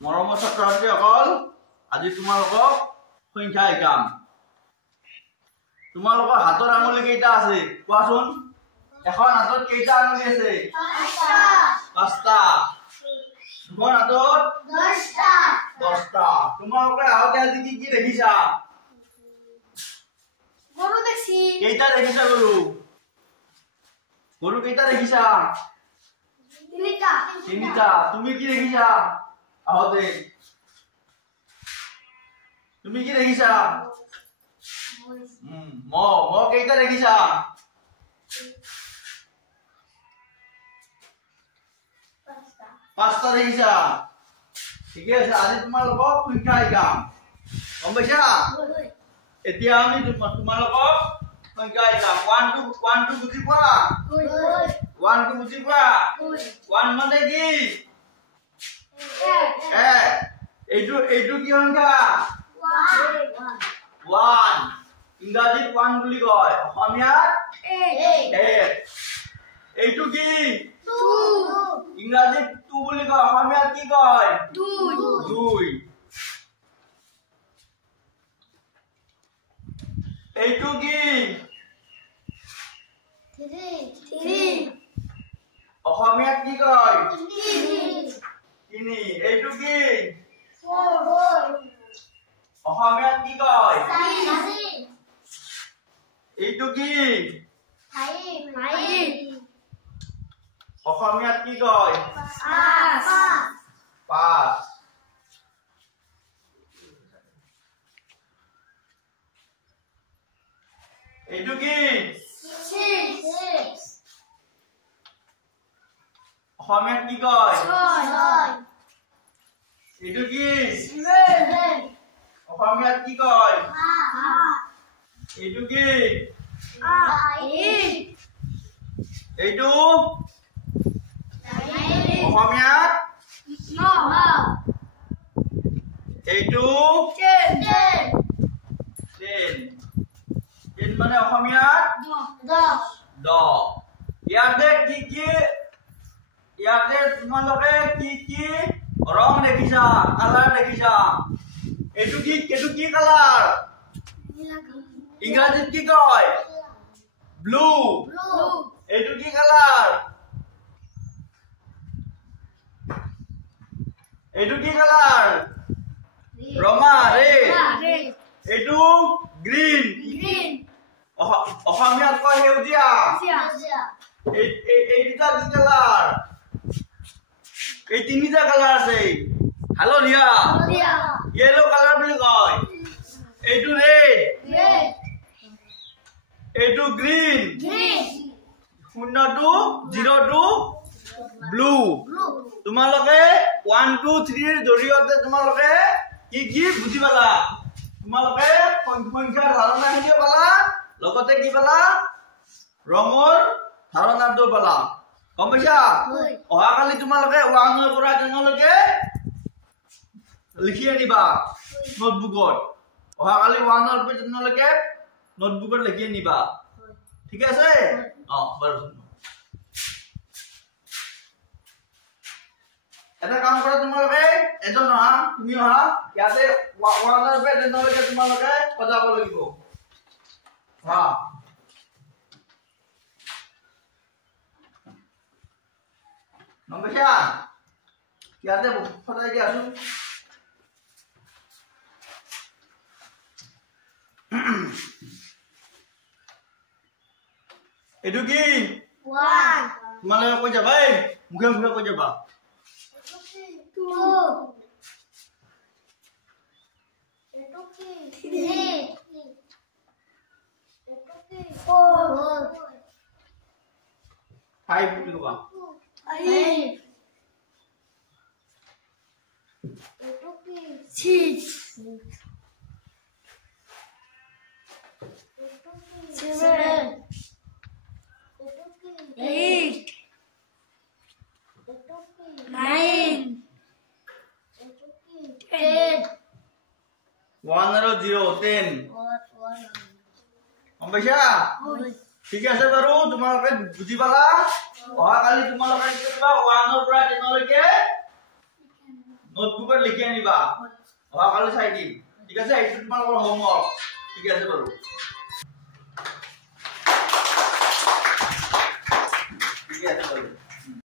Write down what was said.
মৰমৰ ছাত্ৰ-ছাত্ৰীসকল, আজি তোমালোকক সংখ্যা শিকাম। তোমালোকৰ হাতৰ আঙুলি কেইটা আছে কোৱাচোন? এখন হাতত কেইটা আঙুলি আছে? 5টা। দুখন হাতত 10টা। তোমালোকে আহোতে আজি কি কি দেখিছা? গরু দেখছি। কেইটা দেখিছা গরু? গরু কেইটা দেখিছা? 3টা। তুমি কি দেখিছা আহোতে? তুমি কি দেখিছা? মহ কেইটা দেখিছা? 5টা দেখিছা। ঠিকে আছে, আজি তোমালোকক সংখ্যা শিকাম। গম পাইছা? এতিয়া আমি তোমালোকক সংখ্যা শিকাম। 1 2 বুজি পোৱা? 1 2 বুজি পোৱা? 1 মানে কি? এইটো কি সংখ্যা? 1। ইংৰাজীত 1 বুলি কয়, অসমীয়াত 8। এইটো কি? 2। ইংৰাজীত 2 বুলি কয়, অসমীয়াত কি কয়? 2। এইটো কি? 3। অসমীয়াত কি কয়? 3। এইটো কি? 4। অসমীয়াত কি কয়? 5। এইটো কি? 5। অসমীয়াত কি কয়? 5। এইটো কি? 6। অসমীয়াত কি কয়? 6। এইটো কি? 7। অসমীয়াত কি কয়? 8। এইটো কি? 8। এইটো 9। অসমীয়াত? 9। এইটো 10। 10 মানে অসমীয়াত 10। ইয়াতে তোমালোকে কি কি ৰং দেখিছা, কালাৰ দেখিছা? এইটো কি কালাৰ? ইংৰাজীত কি কয়? ব্লু। এইটো কি কালাৰ? এইটো কি কালাৰ? ৰঙা, ৰেড। এইটো গ্ৰীন। অসমীয়াত কয় সেউজীয়া। এই দুটা কি কালাৰ? এই 3টা কালাৰ আছে। হালধীয়া, ইয়েলো কালাৰ বুলি কয়। এইটো ৰেড। এইটো গ্ৰীন। 0 to blue. তোমালোকে 1 2 3 ৰ জৰিয়তে তোমালোকে কি কি বুজি পালা? তোমালোকে সংখ্যাৰ ধাৰণা শিকি পালা, লগতে কি পালা? ৰঙৰ ধাৰণাটো পালা। গম পাইছা? অহাকালি তোমালোকে 1 ৰ পৰা 10 লৈকে লিখি আনিবা নোটবুকত। অহাকালি 1 ৰ পৰা 10 লৈকে নোটবুকত লিখি আনিবা। ঠিক আছে? বাৰু এটা কাম কৰা, তোমালোকে এজন অহা, তুমি অহা, ইয়াতে 1 ৰ পৰা 10 লৈকে তোমালোকে সজাব লাগিব। গম পাইছা? ইয়াতে সজাই দিয়াচোন। এইটো কি? 1 তোমালোকে কৈ যাবা, মুখে মুখে কৈ যাবা। 2 3 4 5 বুলি ক'বা। 5 6 7 8 9 10 1 আৰু 0 10। গম পাইছা? ঠিক আছে বাৰু, তোমালোকে বুজি পালা। অহাকালি তোমালোকে কি কৰিবা? 1 ৰ পৰা 10 লৈকে নোটবুকত লিখি আনিবা অহাকালি চাই দিম ঠিক আছে এইটো তোমালোকৰ হোমৱৰ্ক ঠিক আছে বাৰু ঠিক আছে বাৰু